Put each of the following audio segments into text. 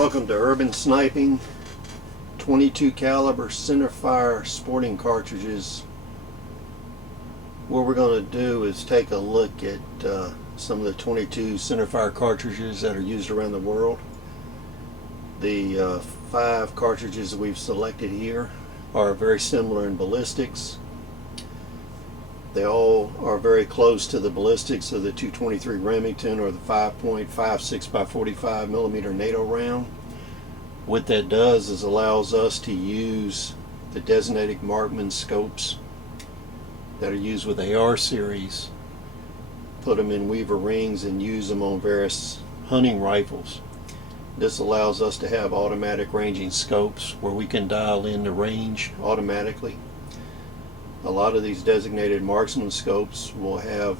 Welcome to Urban Sniping 22 caliber Centerfire sporting cartridges. What we're going to do is take a look at some of the 22 Centerfire cartridges that are used around the world. The 5 cartridges we've selected here are very similar in ballistics. They all are very close to the ballistics of the 223 Remington or the 5.56 by 45 millimeter NATO round. What that does is allows us to use the designated marksman scopes that are used with AR series, put them in weaver rings and use them on various hunting rifles. This allows us to have automatic ranging scopes where we can dial in the range automatically. A lot of these designated marksman scopes will have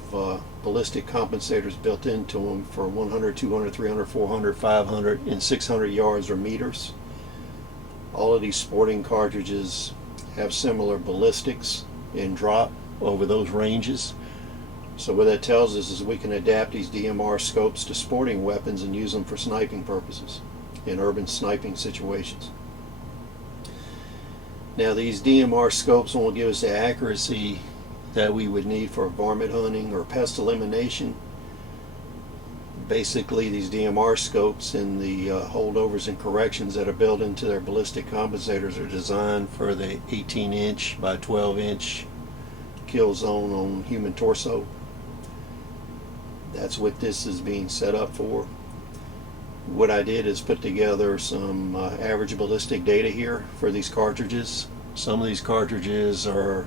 ballistic compensators built into them for 100, 200, 300, 400, 500, and 600 yards or meters. All of these sporting cartridges have similar ballistics and drop over those ranges. So what that tells us is we can adapt these DMR scopes to sporting weapons and use them for sniping purposes in urban sniping situations. Now these DMR scopes won't give us the accuracy that we would need for varmint hunting or pest elimination. Basically these DMR scopes and the holdovers and corrections that are built into their ballistic compensators are designed for the 18-inch by 12-inch kill zone on human torso. That's what this is being set up for. What I did is put together some average ballistic data here for these cartridges. Some of these cartridges are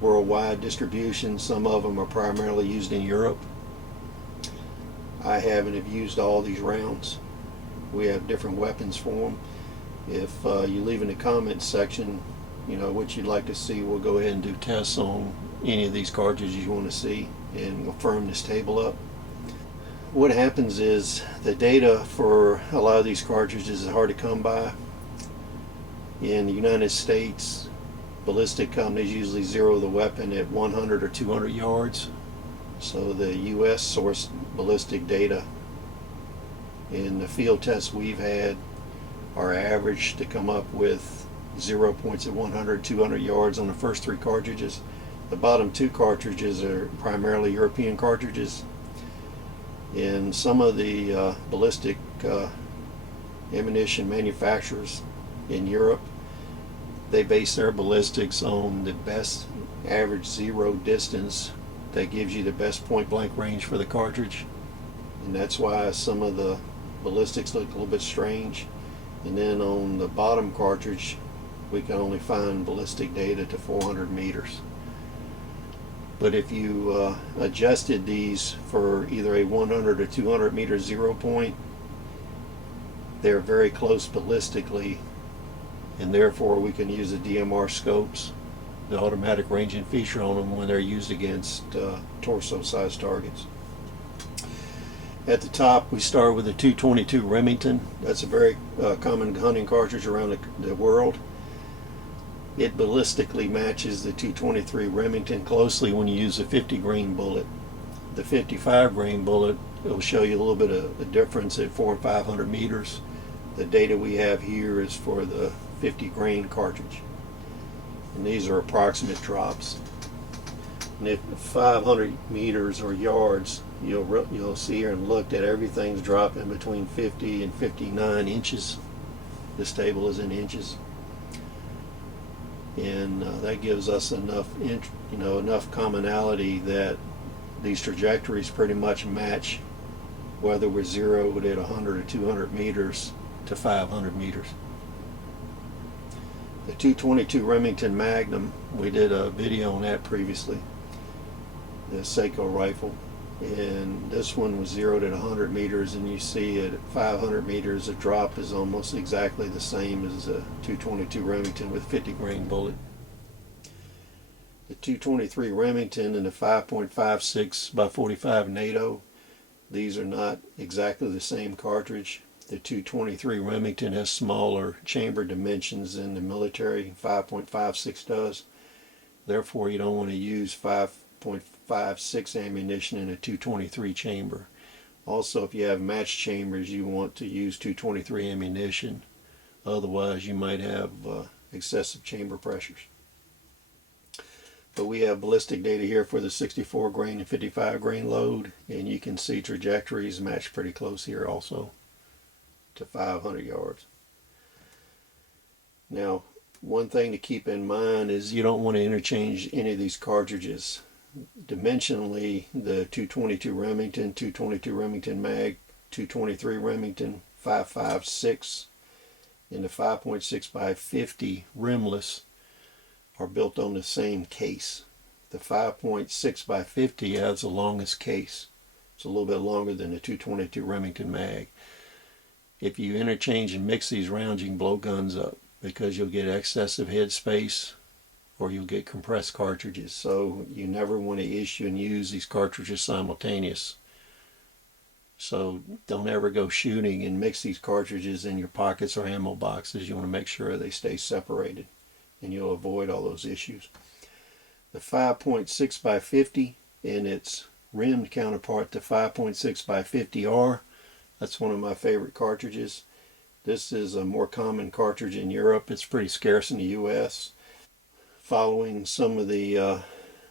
worldwide distribution, some of them are primarily used in Europe. I haven't have used all these rounds. We have different weapons for them. If you leave in the comments section what you'd like to see, we'll go ahead and do tests on any of these cartridges you want to see, and we'll firm this table up. What happens is the data for a lot of these cartridges is hard to come by. In the United States, ballistic companies usually zero the weapon at 100 or 200 yards. So the US source ballistic data in the field tests we've had are average to come up with 0 points at 100, 200 yards on the first 3 cartridges. The bottom 2 cartridges are primarily European cartridges. In some of the ballistic ammunition manufacturers in Europe, they base their ballistics on the best average zero distance that gives you the best point blank range for the cartridge, and that's why some of the ballistics look a little bit strange. And then on the bottom cartridge we can only find ballistic data to 400 meters. But if you adjusted these for either a 100 or 200 meter 0 point, they're very close ballistically, and therefore we can use the DMR scopes, the automatic ranging feature on them when they're used against torso size targets. At the top we start with the 222 Remington. That's a very common hunting cartridge around the world. It ballistically matches the 223 Remington closely when you use a 50 grain bullet. The 55 grain bullet, it will show you a little bit of a difference at 400 and 500 meters. The data we have here is for the 50 grain cartridge, and these are approximate drops. And if 500 meters or yards, you'll see here and look that everything's dropping between 50 and 59 inches. This table is in inches. And that gives us enough enough commonality that these trajectories pretty much match whether we're zeroed at 100 or 200 meters to 500 meters. The 222 Remington Magnum, we did a video on that previously, the Seiko rifle, and this one was zeroed at 100 meters, and you see at 500 meters the drop is almost exactly the same as a 222 Remington with 50 grain bullet. The 223 Remington and the 5.56 by 45 NATO, these are not exactly the same cartridge. The 223 Remington has smaller chamber dimensions than the military 5.56 does. Therefore you don't want to use 5.56 ammunition in a 223 chamber. Also, if you have match chambers, you want to use 223 ammunition. Otherwise, you might have excessive chamber pressures. But we have ballistic data here for the 64 grain and 55 grain load, and you can see trajectories match pretty close here also to 500 yards. Now, one thing to keep in mind is you don't want to interchange any of these cartridges. Dimensionally, the 222 Remington, 222 Remington Mag, 223 Remington 5.56, and the 5.6 by 50 rimless are built on the same case. The 5.6 by 50 has the longest case. It's a little bit longer than the 222 Remington Mag. If you interchange and mix these rounds, you can blow guns up because you'll get excessive head space or you'll get compressed cartridges. So you never want to issue and use these cartridges simultaneous. So don't ever go shooting and mix these cartridges in your pockets or ammo boxes. You want to make sure they stay separated, and you'll avoid all those issues. The 5.6 by 50 and its rimmed counterpart, the 5.6 by 50R, that's one of my favorite cartridges. This is a more common cartridge in Europe. It's pretty scarce in the US. Following some of the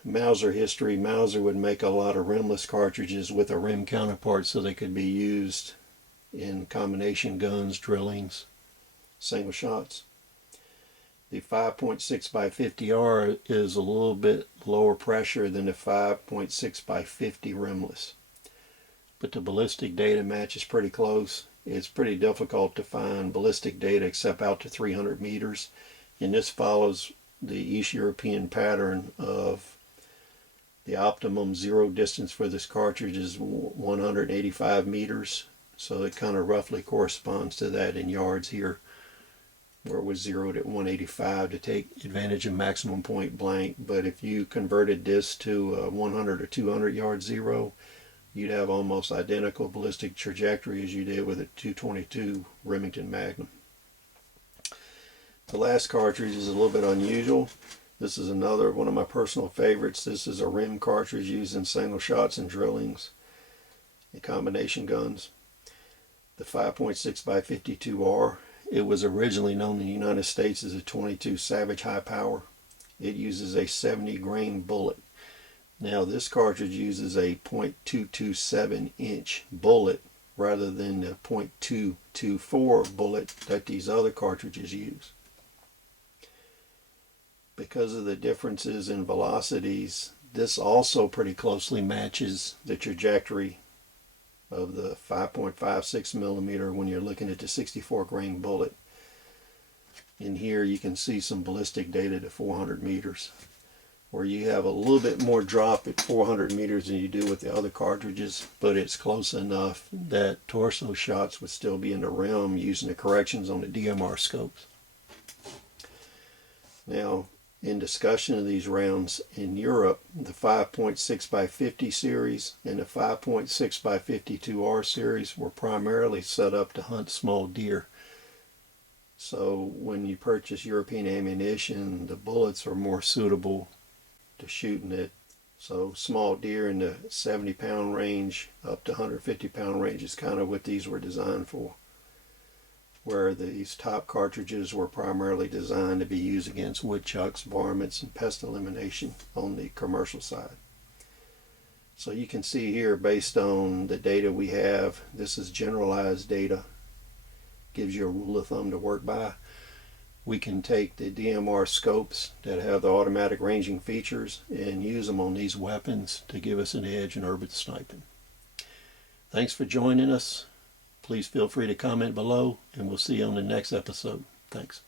Mauser history, Mauser would make a lot of rimless cartridges with a rim counterpart so they could be used in combination guns, drillings, single shots. The 5.6 by 50R is a little bit lower pressure than the 5.6 by 50 rimless. But the ballistic data matches pretty close. It's pretty difficult to find ballistic data except out to 300 meters. And this follows the East European pattern of the optimum zero distance for this cartridge is 185 meters. So it kind of roughly corresponds to that in yards here, where it was zeroed at 185 to take advantage of maximum point blank. But if you converted this to 100 or 200 yard zero, you'd have almost identical ballistic trajectory as you did with a 222 Remington Magnum. The last cartridge is a little bit unusual. This is another one of my personal favorites. This is a rim cartridge used in single shots and drillings and combination guns. The 5.6 by 52R. It was originally known in the United States as a 22 Savage High Power. It uses a 70 grain bullet. Now this cartridge uses a .227 inch bullet rather than the .224 bullet that these other cartridges use. Because of the differences in velocities, this also pretty closely matches the trajectory of the 5.56 millimeter when you're looking at the 64 grain bullet. In here you can see some ballistic data to 400 meters, where you have a little bit more drop at 400 meters than you do with the other cartridges, but it's close enough that torso shots would still be in the realm using the corrections on the DMR scopes. Now, in discussion of these rounds in Europe, the 5.6 by 50 series and the 5.6 by 52R series were primarily set up to hunt small deer. So when you purchase European ammunition, the bullets are more suitable to shooting it. So small deer in the 70-pound range up to 150-pound range is kind of what these were designed for, where these top cartridges were primarily designed to be used against woodchucks, varmints, and pest elimination on the commercial side. So you can see here, based on the data we have, this is generalized data, gives you a rule of thumb to work by. We can take the DMR scopes that have the automatic ranging features and use them on these weapons to give us an edge in urban sniping. Thanks for joining us. Please feel free to comment below, and we'll see you on the next episode. Thanks.